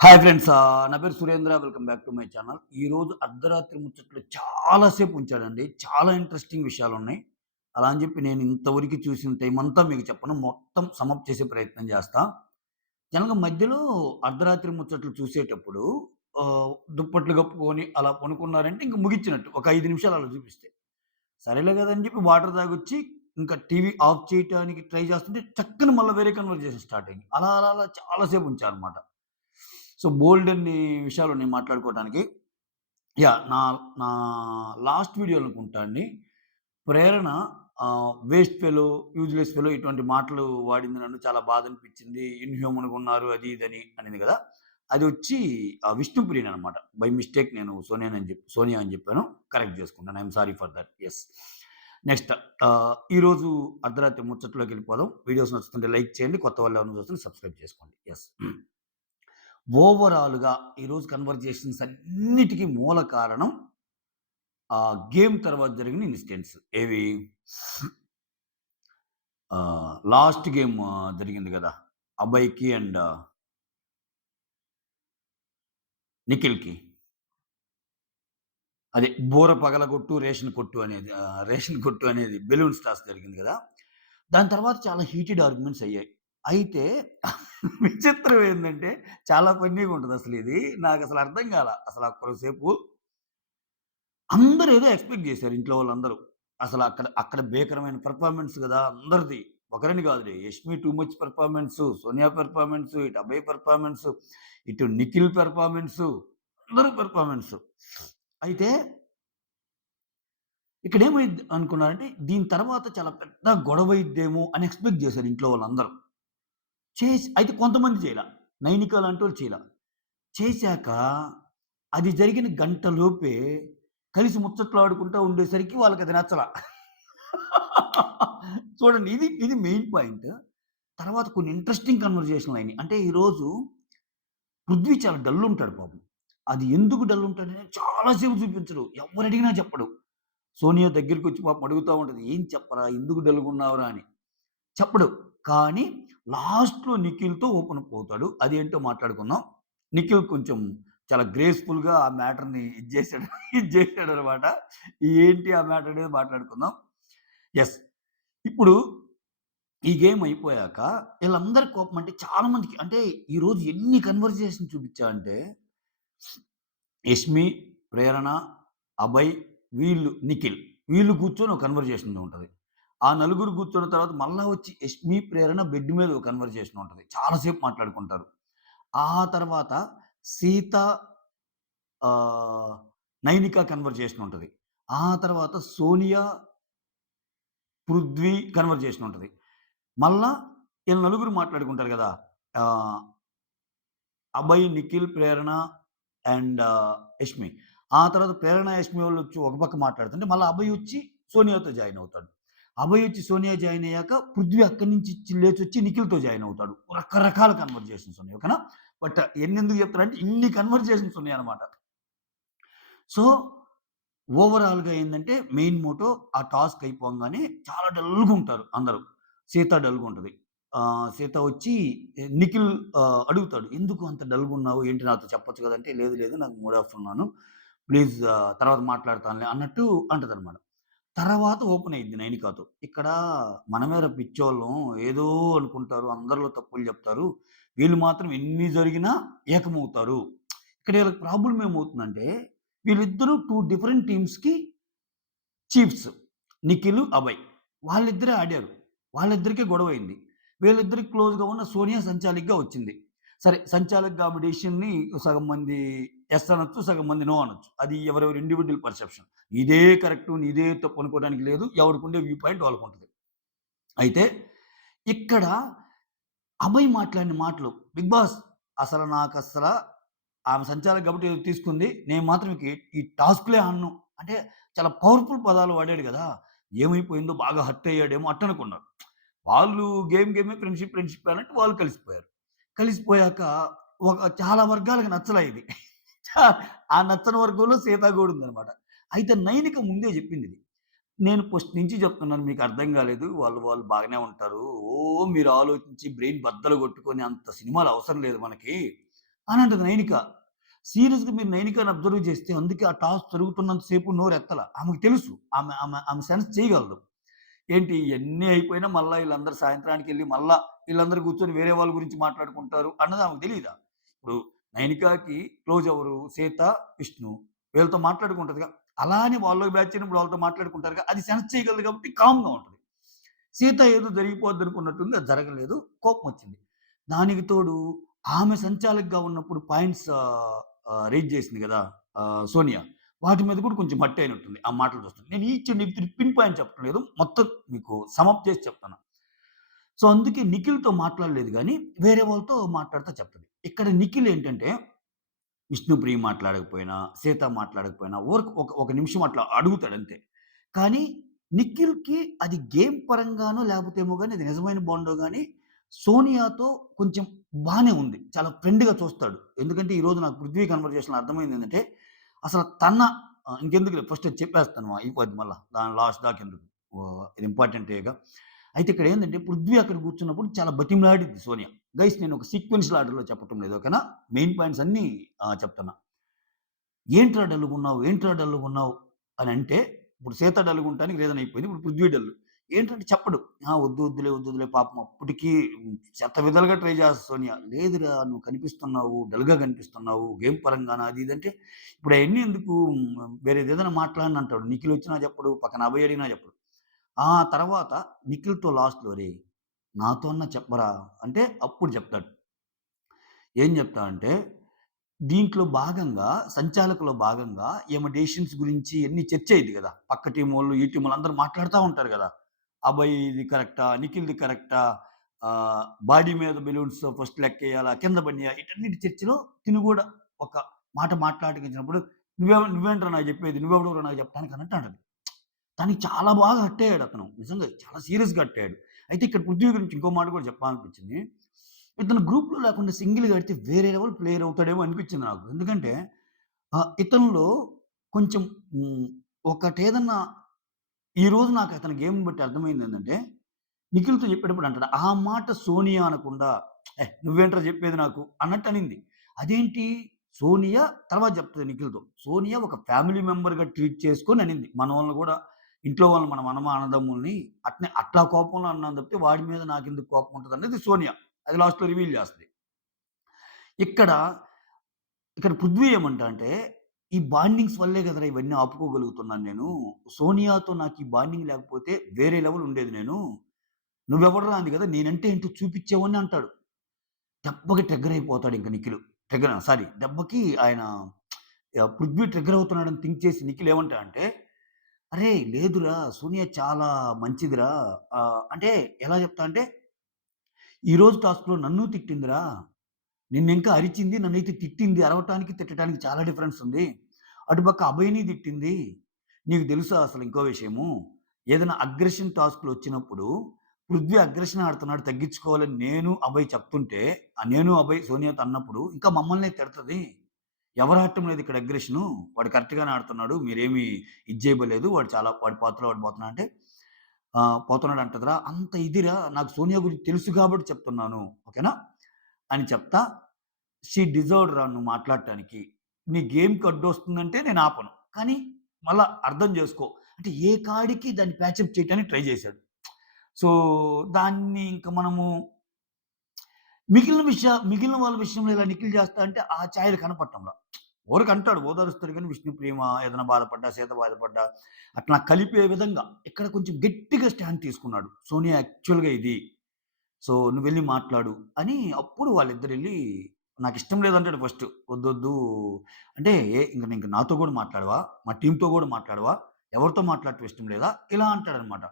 Hi friends. నా పేరు Surendra. Welcome back to my channel. ఈరోజు అర్ధరాత్రి ముచ్చట్లు చాలా సేపు ఉంచాడండి. చాలా ఇంట్రెస్టింగ్ విషయాలున్నాయి. అలా అని చెప్పి నేను ఇంతవరకు చూసిన టైమంతా మీకు చెప్పను. మొత్తం సమప్ చేసే ప్రయత్నం చేస్తా. జనరల్‌గా మధ్యలో అర్ధరాత్రి ముచ్చట్లు చూసేటప్పుడు దుప్పట్లు కప్పుకొని అలా పనుకున్నారంటే ఇంక ముగిచ్చినట్టు. ఒక 5 నిమిషాలు అలా చూపిస్తే. సరేలే గదని చెప్పి వాటర్ తాగొచ్చి ఇంకా టీవీ ఆఫ్ చేయటానికి ట్రై చేస్తుంటే చక్కన మళ్ళా వేరే కన్వర్జేషన్ స్టార్ట్ అయింది. అలా అలా అలా చాలా సేపు ఉంచారన్నమాట. సో, బోలెడన్ని విషయాలున్నాయి మాట్లాడుకోవటానికి. నా నా లాస్ట్ వీడియో అనుకుంటా అండి. ప్రేరణ వేస్ట్ ఫెలో, యూజ్‌లెస్ ఫెలో ఇటువంటి మాటలు వాడింది నన్ను చాలా బాధనిపించింది. ఇన్‌హ్యూమన్‌గున్నారు అది ఇదని అనింది గదా! అదొచ్చి విష్ణుప్రియననమాట. బై మిస్టేక్ నేను సోనియా అని జెప్పాను. కరెక్ట్ జేసుకుంటాను. I am sorry for that. Yes. Next ఈరోజు అర్ధరాత్రి ముచ్చట్లోకెళ్ళిపోదాం. వీడియోస్ నచ్చుతుంటే లైక్ చేయండి. కొత్త వాళ్ళెవరైనా చూస్తుంటే సబ్స్క్రైబ్ చేసుకోండి. యెస్. ఓవరాల్‌గా ఈరోజు కన్వర్జేషన్స్ అన్నిటికి మూల కారణం గేమ్ తర్వాత జరిగిన ఇన్సిడెంట్స్. ఏవి? లాస్ట్ గేమ్ జరిగింది గదా! అభయ్‌కి అండ్ నిఖిల్‌కి. అదే బూర పగలగొట్టు రేషన్ కొట్టు అనేది బెలూన్స్ టాస్ జరిగింది గదా! దాని తర్వాత చాలా హీటెడ్ ఆర్గ్యుమెంట్స్ అయ్యాయి. అయితే విచిత్రం ఏందంటే చాలా ఫన్నీగా ఉంటదసలిది. నాకసలు అర్థం కాల. అసల కొంతసేపు అందరూ ఏదో ఎక్స్‌పెక్ట్ జేశారు ఇంట్లో వాళ్ళందరూ. అక్కడ అక్కడ భీకరమైన పెర్ఫార్మన్స్ గదా! అందరిది. ఒకరని గాదులే. 'Yashmi' too much performance, 'Sonia' performance, ఇటు 'అభయ్' పెర్ఫార్మన్సు, ఇటు 'నిఖిల్' పెర్ఫార్మన్సు, అందరూ పెర్ఫార్మన్సు. అయితే ఇక్కడేమైద్ది అనుకున్నారంటే, దీని తర్వాత చాలా పెద్ద గొడవయిద్దేమో అని ఎక్స్‌పెక్ట్ జేశారు ఇంట్లో వాళ్ళందరూ. అయితే కొంతమంది చేయలా. నైనిక లాంటోళ్ళు చేయలా. చేశాక అది జరిగిన గంట లోపే కలిసి ముచ్చట్లాడుకుంటా ఉండేసరికి వాళ్ళకది నచ్చల. చూడండి ఇది మెయిన్ పాయింట్. తర్వాత కొన్ని ఇంట్రెస్టింగ్ కన్వర్జేషన్‌లయినియి. అంటే ఈరోజు పృథ్వీ చాలా డల్లుంటాడు పాపం. అది ఎందుకు డల్లుంటాడని చాలా సేపు చూపించడు. ఎవ్వరడిగినా చెప్పడు. సోనియా దగ్గరికొచ్చి పాపం అడుగుతా ఉంటది. "ఏం చెప్పరా? ఎందుకు డల్‌గున్నావురా" అని. చెప్పడు. కానీ లాస్ట్‌లో నిఖిల్‌తో ఓపెన్ అప్ అవుతాడు. అదేంటో మాట్లాడుకుందాం. నిఖిల్ కొంచెం చాలా గ్రేస్‌ఫుల్‌గా ఆ మ్యాటర్‌ని ఇది జేసాడు. ఇది జేసాడనమాట. ఏంటి ఆ మ్యాటర్ అనేది మాట్లాడుకుందాం. యెస్. ఇప్పుడు ఈ గేమ్ అయిపోయాక ఈళ్ళందరి కోపం అంటే చాలా మందికి అంటే ఈరోజు ఎన్ని కన్వర్జేషన్ చూపిచ్చా అంటే 'యష్మి', 'ప్రేరణ', 'అభయ్' నిఖిల్ వీళ్ళు కూర్చొని ఒక కన్వర్జేషన్ ఉంటది. ఆ నలుగురు కూర్చున్న తర్వాత మళ్ళా వచ్చి 'యష్మి', 'ప్రేరణ' బెడ్ మీద ఒక కన్వర్జేషన్ ఉంటది. చాలా సేపు మాట్లాడుకుంటారు. ఆ తర్వాత 'సీత' ఆహ్, 'నైనిక' కన్వర్జేషన్ ఉంటది. ఆ తర్వాత 'సోనియా' 'పృథ్వీ' కన్వర్జేషన్ ఉంటది. మళ్ళా ఈళ్ళు నలుగురు మాట్లాడుకుంటారు గదా! ఆహ్, 'అభయ్', 'నిఖిల్', 'ప్రేరణ' అండ్ 'యష్మి'. ఆ తర్వాత 'ప్రేరణ', 'యష్మి' వాళ్ళొచ్చి ఒక పక్క మాట్లాడుతుంటే మళ్ళా 'అభయ్' వచ్చి సోనియాతో జాయిన్ అవుతాడు. 'అభయ్' వచ్చి సోనియా జాయిన్ అయ్యాక 'పృథ్వీ' అక్కడి నుంచి లేచొచ్చి నిఖిల్‌తో జాయిన్ అవుతాడు. రకరకాల కన్వర్జేషన్స్ ఉన్నాయి. ఓకేనా? బట్ ఎన్నెందుకు చెప్తానంటే ఇన్ని కన్వర్జేషన్స్ ఉన్నాయన్నమాట. సో, ఓవరాల్‌గా ఏందంటే మెయిన్ మోటో ఆ టాస్క్ అయిపోంగానే చాలా డల్‌గుంటారు అందరూ. సీత డల్‌గుంటది. సీత వచ్చి నిఖిల్ అడుగుతాడు. "ఎందుకు అంత డల్‌గున్నావు? ఏంటి నాతో చెప్పొచ్చు కదంటే" "లేదు లేదు నాకు మూడ్ ఆఫ్ ఉన్నాను. ప్లీజ్ తర్వాత మాట్లాడతానులే" అన్నట్టు అంటదనమాట. తర్వాత ఓపెన్ అయ్యిద్ది నైనికాతో. ఇక్కడ మనమేరా పిచ్చోళ్ళం ఏదో అనుకుంటారు. అందరిలో తప్పులు చెప్తారు. వీళ్ళు మాత్రం ఎన్ని జరిగినా ఏకమవుతారు. ఇక్కడ ఈళ్ళకి ప్రాబ్లమ్ ఏమవుతుందంటే వీళ్ళిద్దరూ 2 డిఫరెంట్ టీమ్స్‌కి చీఫ్స్. నిఖిల్, అభయ్. వాళ్ళిద్దరే ఆడారు. వాళ్ళిద్దరికే గొడవయింది. వీళ్ళిద్దరికి క్లోజ్‌గా ఉన్న సోనియా సంచాలక్‌గా వచ్చింది. సరే సంచాలక్‌గా ఆమె డెసిషన్‌ని సగం మంది యెస్ అనొచ్చు. సగం మంది నో అనొచ్చు. అది ఎవరెవరి ఇండివిడ్యువల్ పర్సెప్షన్. ఇదే కరెక్టు, నీదే తప్పు అనుకోవడానికి లేదు. ఎవరికుండే వ్యూ పాయింట్ వాళ్ళకుంటది. అయితే ఇక్కడ అభయ్ మాట్లాడిన మాటలు బిగ్ బాస్ అసలు నాకసల ఆమె సంచాలక కాబట్టి ఏదో తీసుకుంది. నేను మాత్రం ఇక ఈ టాస్క్‌లే ఆడను. అంటే చాలా పవర్‌ఫుల్ పదాలు వాడాడు గదా! ఏమైపోయిందో బాగా హర్ట్ అయ్యాడేమో అట్టనుకున్నారు. వాళ్ళు గేమే ఫ్రెండ్‌షిప్ అన్నట్టు వాళ్ళు కలిసిపోయారు. కలిసిపోయాక చాలా వర్గాలకు నచ్చలా ఇది. ఆ నచ్చని వర్గంలో సీత గూడా ఉందన్నమాట. అయితే నైనిక ముందే జెప్పిందిది. నేను ఫస్ట్ నుంచి చెప్తున్నాను మీకర్థం గాలేదు. వాళ్ళు బాగానే ఉంటారు. మీరు ఆలోచించి బ్రెయిన్ బద్దలు కొట్టుకొని అంత సినిమాలు అవసరం లేదు మనకి. అని అంటది నైనిక. సీరియస్‌గా మీరు నైనికని అబ్జర్వ్ చేస్తే అందుకే ఆ టాస్క్ జరుగుతున్నంత సేపు నోరెత్తల. ఆమెకు తెలుసు. ఆమె సెన్స్ చేయగలదు. ఏంటి ఇయన్నీ అయిపోయినా మళ్ళా ఈళ్ళందరూ సాయంత్రానికెళ్ళి మళ్ళా ఈళ్ళందరూ కూర్చొని వేరే వాళ్ళ గురించి మాట్లాడుకుంటారు అన్నది ఆమెకు తెలీదా? ఇప్పుడు నైనికాకి క్లోజ్ ఎవరు? సీత, విష్ణు. వీళ్ళతో మాట్లాడుకుంటదిగా. అలా అని వాళ్ళో బ్యాచ్ అయినప్పుడు వాళ్ళతో మాట్లాడుకుంటారుగా. అది సెన్స్ చేయగలదు కాబట్టి కామ్‌గా ఉంటది. సీత ఏదో జరిగిపోద్దనుకున్నట్టుంది. అది జరగలేదు. కోపమొచ్చింది. దానికి తోడు ఆమె సంచాలకుగా ఉన్నప్పుడు పాయింట్స్ రైజ్ చేసింది గదా! సోనియా. వాటి మీద కూడా కొంచెం హర్ట్ అయినట్టుంది. ఆ మాటలు చూస్తుంటే. నేను each and every pin point చెప్పట్లేదు. మొత్తం మీకు సమ్ చేసి చెప్తున్నా. సో, అందుకే నిఖిల్‌తో మాట్లాడలేదు గానీ, వేరే వాళ్ళతో మాట్లాడుతా చెప్తది. ఇక్కడ నిఖిల్ ఏంటంటే, విష్ణుప్రియ మాట్లాడకపోయినా, సీత మాట్లాడకపోయినా ఊరక ఒక నిమిషం అట్లా అడుగుతాడంతే. కానీ నిఖిల్‌కి అది గేమ్ పరంగానో లేకపోతేమో గాని అది నిజమైన బాండో గాని, సోనియాతో కొంచెం బానే ఉంది. చాలా ఫ్రెండ్‌గా చూస్తాడు. ఎందుకంటే ఈరోజు నాకు 'పృథ్వీ' కన్వర్జేషన్‌లో అర్థమైందేంటంటే, అసలు తన ఇంకెందుకులే ఫస్ట్ అది చెప్పేస్తాను అయిపోద్ది మళ్ళా. దాని లాస్ట్ దాకెందుకు. ఇది ఇంపార్టెంటేగా. అయితే ఇక్కడేందంటే 'పృథ్వీ' అక్కడ కూర్చున్నప్పుడు చాలా బతిమిలాడిద్ది సోనియా. గైస్ నేను ఒక సీక్వెన్షియల్ ఆర్డర్‌లో చెప్పటం లేదు. ఓకేనా? మెయిన్ పాయింట్స్ అన్నీ చెప్తున్నా. ఏంట్రా డల్లుగున్నావు? ఏంట్రా డల్లుగున్నావు? అనంటే, ఇప్పుడు సీత డల్లుగుంటానికి రీజన్ అయిపోయింది. ఇప్పుడు పృథ్వీ డల్లు. ఏంటంటే చెప్పడు. వద్దు వద్దులే, వద్దులే పాపం అప్పటికి శత విధాలుగా ట్రై చేస్తది సోనియా. లేదురా నువ్వు కనిపిస్తున్నావు, డల్‌గా కనిపిస్తున్నావు, గేమ్ పరంగాన అది ఇది అంటే, ఇప్పుడు అయన్నీ ఎందుకు వేరేదేదైనా మాట్లాడను అంటాడు. నిఖిల్ వచ్చినా చెప్పడు, పక్కన అభయ్ అడిగినా చెప్పడు. ఆ తర్వాత నిఖిల్‌తో లాస్ట్‌లో "అరేయ్! నాతో అన్నా చెప్పరా" అంటే అప్పుడు చెప్తాడు. ఏం చెప్తా అంటే దీంట్లో భాగంగా సంచాలకులో భాగంగా ఈమె డెసిషన్స్ గురించి ఎన్ని చర్చ అయ్యిద్ది గదా! పక్క టీమోళ్ళు, ఈ టీమోళ్ళు అందరూ మాట్లాడుతా ఉంటారు గదా! అభయ్‌ది కరెక్టా? నిఖిల్‌ది కరెక్టా? బాడీ మీద బెలూన్స్ ఫస్ట్ లెక్కేయాలా? కింద పడినయా? ఈటన్నిటి చర్చలో తిను గూడా ఒక మాట మాట్లాడకిచ్చినప్పుడు నువ్వేంట్రా నాకు జెప్పేది? నువ్వెవడివిరా నాకు చెప్పడానికి అన్నట్టు అంటది. తనకి చాలా బాగా హర్ట్ అయ్యాడతను. నిజంగా చాలా సీరియస్‌గా హర్ట్ అయ్యాడు. అయితే ఇక్కడ పృథ్వీ గురించి ఇంకో మాట కూడా చెప్పాలనిపించింది. ఇతను గ్రూప్‌లో లేకుండా సింగిల్‌గా ఆడితే వేరే లెవెల్ ప్లేయర్ అవుతాడేమో అనిపించింది నాకు. ఎందుకంటే ఇతనిలో కొంచెం హ్మ్, ఒకటేదన్నా ఈరోజు నాకు అతని గేమ్‌ని బట్టి అర్థమైందేంటంటే, నిఖిల్‌తో చెప్పేటప్పుడు అంటాడు, "ఆ మాట సోనియా అనకుండా, నువ్వేంట్రా చెప్పేది నాకు" అన్నట్టు అనింది. అదేంటి సోనియా తర్వాత చెప్తది నిఖిల్‌తో. సోనియా ఒక ఫ్యామిలీ మెంబర్‌గా ట్రీట్ చేసుకొని అనింది. మనోళ్ళని గూడా ఇంట్లో వాళ్ళని మన అన్నదమ్ముల్ని అట్లా కోపంలో అన్నాను తప్పితే వాడి మీద నాకెందుకు కోపం ఉంటదనేది సోనియా. అది లాస్ట్‌లో రివీల్ చేస్తది. ఇక్కడ, ఇక్కడ పృథ్వీ ఏమంటా అంటే, ఈ బాండింగ్స్ వల్లే కదరా ఇవన్నీ ఆపుకోగలుగుతున్నాను నేను. సోనియాతో నాకు ఈ బాండింగ్ లేకపోతే వేరే లెవెల్ ఉండేది నేను. నువ్వెవడురా అంది కదా! నేనంటే ఏంటో చూపిచ్చావని అంటాడు. దెబ్బకి ట్రిగ్గర్ అయిపోతాడు ఇంక నిఖిలు. దెబ్బకి ఆయన పృథ్వీ ట్రిగ్గర్ అవుతున్నాడని థింక్ చేసి నిఖిల్ ఏమంటాడంటే, "అరేయ్! లేదురా సోనియా చాలా మంచిదిరా." అంటే ఎలా చెప్తా అంటే, "ఈరోజు టాస్క్‌లో నన్ను తిట్టిందిరా. నిన్నింకా అరిచింది. నన్నైతే తిట్టింది. అరవటానికి, తిట్టటానికి చాలా డిఫరెన్స్ ఉంది. అటుపక్క అభయ్‌ని తిట్టింది. నీకు తెలుసా అసలు ఇంకో విషయము? ఏదైనా అగ్రెషన్ టాస్క్‌లొచ్చినప్పుడు పృథ్వీ అగ్రెషన్ ఆడుతున్నాడు తగ్గించుకోవాలని నేను, అభయ్ చెప్తుంటే, నేను, అభయ్ సోనియాతో అన్నప్పుడు ఇంకా మమ్మల్నే తిడతది. ఎవరు ఆడటం లేదు ఇక్కడ అగ్రెషను. వాడు కరెక్ట్‌గానే ఆడుతున్నాడు. మీరేమి ఇది చేయబోలేదు. వాడు చాలా వాడి పాత్రలో వాడు పోతున్నాడు" అంటే పోతున్నాడు అంటదిరా. అంత ఇదిరా నాకు సోనియా గురించి తెలుసు కాబట్టి చెప్తున్నాను. ఓకేనా? అని చెప్తా షీ డిజర్వ్‌డ్ రా నువ్వు మాట్లాడటానికి. నీ గేమ్‌కి అడ్డొస్తుందంటే నేను ఆపను. కానీ మళ్ళా అర్థం జేసుకో. అంటే ఏ కాడికి దాన్ని ప్యాచప్ చేయటానికి ట్రై జేశాడు. సో, దాన్ని ఇంక మనము మిగిలిన వాళ్ళ విషయంలో ఇలా నిఖిల్ చేస్తా అంటే ఆ ఛాయలు కనపడటంలా. ఊరకంటాడు ఓదారుస్తాడు గానీ విష్ణు ప్రేమ ఏదైనా బాధపడ్డా, సీత బాధపడ్డా అట్లా కలిపే విధంగా ఇక్కడ కొంచెం గట్టిగా స్టాండ్ తీసుకున్నాడు. సోనియా యాక్చువల్‌గా ఇది. సో, నువ్వెళ్లి మాట్లాడు అని అప్పుడు వాళ్ళిద్దరెళ్లి నాకిష్టం లేదంటాడు ఫస్ట్. వద్దొద్దు అంటే, ఇంక నాతో గూడా మాట్లాడవా? మా టీమ్‌తో గూడా మాట్లాడవా? ఎవరితో మాట్లాడటం ఇష్టం లేదా? ఇలా అంటాడనమాట.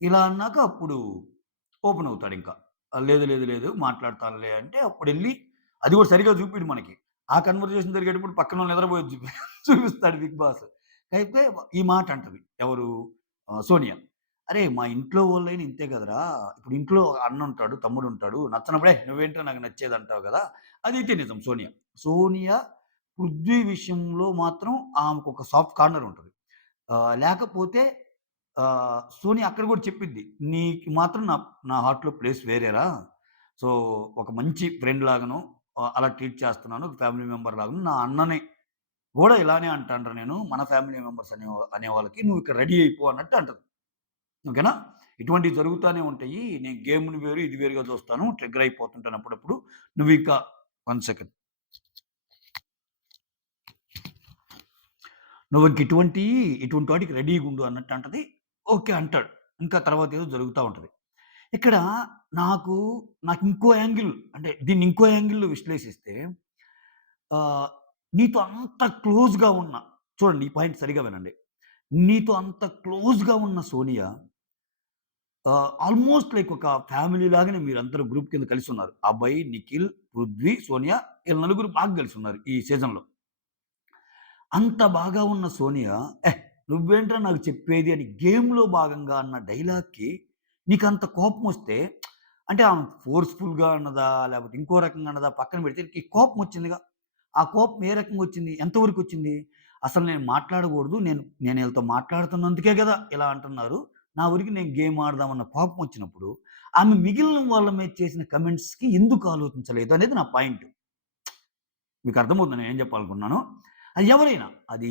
ఇలా అన్నాక అప్పుడు ఓపెన్ అవుతాడింక. లేదు, లేదు, లేదు మాట్లాడతానులే అంటే అప్పుడెళ్లి అది గూడా సరిగ్గా చూపియడు మనకి. ఆ కన్వర్జేషన్ జరిగేటప్పుడు పక్కనోళ్ళు నిద్రపోయేది చూపిస్తాడు బిగ్ బాస్. అయితే ఈ మాట అంటది. ఎవరు? సోనియా. "అరేయ్! మా ఇంట్లో వోళ్ళైనా ఇంతే కదరా! ఇప్పుడు ఇంట్లో అన్నుంటాడు, తమ్ముడుంటాడు. నచ్చనప్పుడు నువ్వేంట్రా నాకు నచ్చేదంటావు గదా!" అదైతే నిజం సోనియా. సోనియా పృథ్వీ విషయంలో మాత్రం ఆమెకొక సాఫ్ట్ కార్నర్ ఉంటది. లేకపోతే సోనియా అక్కడ గూడా చెప్పిద్ది. "నీకు మాత్రం నా నా హార్ట్‌లో ప్లేస్ వేరేరా. సో, ఒక మంచి ఫ్రెండ్ లాగాను. అలా ట్రీట్ చేస్తున్నాను. ఒక ఫ్యామిలీ మెంబర్ లాగా. నా అన్నని గూడా ఇలానే అంటానురా నేను. మన ఫ్యామిలీ మెంబర్స్ అనే వాళ్ళకి నువ్వు ఇక్కడ రెడీ అయిపో అన్నట్టు అంటది. ఓకేనా? ఇటువంటివి జరుగుతానే ఉంటాయి. నేను గేమ్‌ని వేరు, ఇది వేరుగా చూస్తాను. ట్రిగ్గర్ అయిపోతుంటాను అప్పుడప్పుడు. నువ్వింకా 1 సెకండ్. నువ్వింక ఇటువంటి వాటికి రెడీగుండు అన్నట్టు అంటది. ఓకే అంటాడు. ఇంకా తర్వాత ఏదో జరుగుతా ఉంటది. ఇక్కడ నాకు నాకింకో యాంగిల్ అంటే దీన్ని ఇంకో యాంగిల్‌లో విశ్లేషిస్తే ఆహ్, నీతో అంత క్లోజ్‌గా ఉన్న చూడండి ఈ పాయింట్ సరిగ్గా వినండి. నీతో అంత క్లోజ్‌గా ఉన్న సోనియా ఆల్‌మోస్ట్ లైక్ ఒక ఫ్యామిలీ లాగానే మీరందరూ గ్రూప్ కింద కలిసున్నారు. అభయ్, నిఖిల్, పృథ్వీ, సోనియా ఈళ్ళ నలుగురు బాగా కలిసున్నారు ఈ సీజన్‌లో. అంత బాగా ఉన్న సోనియా, నువ్వేంట్రా నాకు చెప్పేది అని గేమ్‌లో భాగంగా అన్న డైలాగ్‌కి నీకంత కోపమొస్తే అంటే ఆమె ఫోర్స్‌ఫుల్‌గా అన్నదా? లేపోతే ఇంకో రకంగా అన్నదా? పక్కన పెడితే నీకు కోపమొచ్చిందిగా. ఆ కోపం ఏ రకంగొచ్చింది? ఎంతవరకొచ్చింది? అసలు నేను మాట్లాడగూడదు. నేను ఈళ్ళతో మాట్లాడుతున్నందుకే గదా! ఇలా అంటున్నారు. నా ఊరికి నేను గేమ్ ఆడదామన్న కోపమొచ్చినప్పుడు, ఆమె మిగిలిన వాళ్ళ మీద చేసిన కామెంట్స్‌కి ఎందుకు ఆలోచించలేదు అనేది నా పాయింట్. మీకు అర్థమవుతుందా నేనేం చెప్పాలనుకుంటున్నానో? అది ఎవరైనా. అది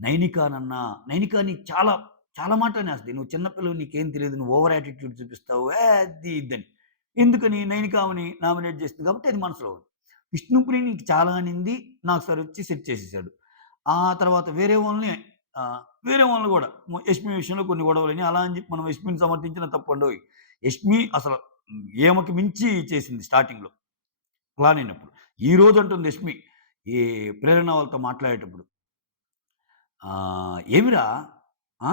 నైనికానన్నా, నైనిక నీకు చాలా, చాలా మాటలనేస్తది. "నువ్వు చిన్న పిల్లవి నీకేం తెలీదు. నువ్వు ఓవర్ యాటిట్యూడ్ చూపిస్తావు." అది ఇదని. ఎందుకని? నైనిక ఆమెని నామినేట్ చేసింది కాబట్టి అది మనసులో ఉంది. విష్ణుప్రియ నీకు చాలా అనింది. నాకు సరొచ్చి సెట్ చేసేసాడు. ఆ తర్వాత ఆహ్, వేరే వాళ్ళని గూడా యష్మి విషయంలో కొన్ని గొడవలయినాయి. అలా అని చెప్పి మనం యష్మిని సమర్థించినా తప్పుండోయ్. యష్మి అసలు ఈమెకి మించి చేసింది స్టార్టింగ్‌లో. ప్లానయినప్పుడు. ఈరోజు అంటుంది యష్మి, ఈ ప్రేరణ వాళ్ళతో మాట్లాడేటప్పుడు. "ఏమిరా ఆ!